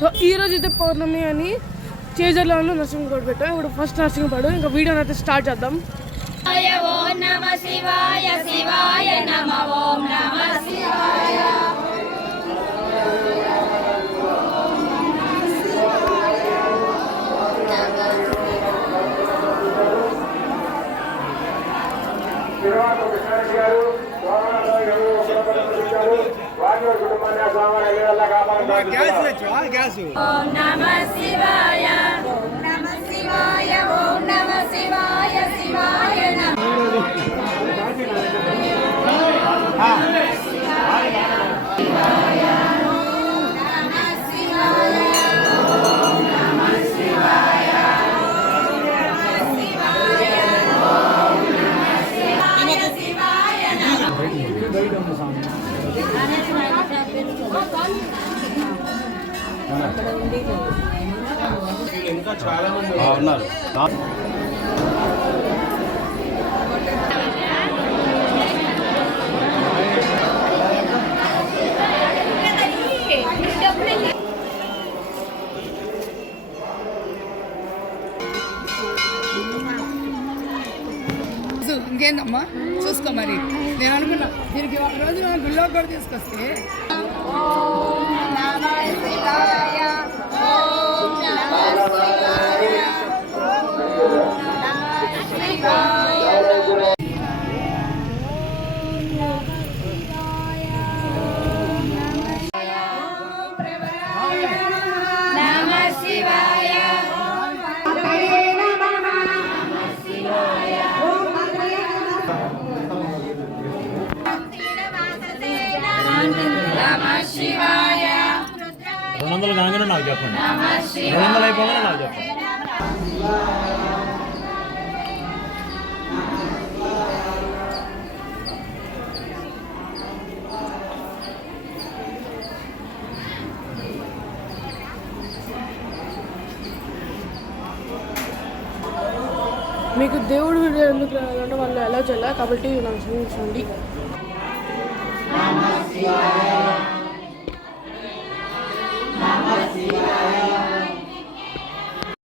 So ఈ రోజు అయితే పౌర్ణమి అని చేజర్లో నర్సింగ్ కోడ్ పెట్టాం. ఇప్పుడు ఫస్ట్ నర్సింగ్ పాడు ఇంకా వీడియోని అయితే స్టార్ట్ చేద్దాం. ఓం నమః శివాయ శివాయ నమః ఓం నమః శివాయ ఓం నమః శివాయ ఓం నమః శివాయ ఓం నమః శివాయ శివాయ ఇంకా చాలా మంది ఉన్నారు. ఇంకేందమ్మా చూసుకో. మరి నేను అనుకున్నా దీనికి ఒక రోజు గుళ్ళో కూడా తీసుకొస్తే $200 కాగానే నాకు చెప్పండి. 200 అయిపోగానే నాకు చెప్పండి. మీకు దేవుడు వీడియో ఎందుకు రావాలంటే వాళ్ళు ఎలా చేయాలి కాబట్టి నాకు చూపించండి.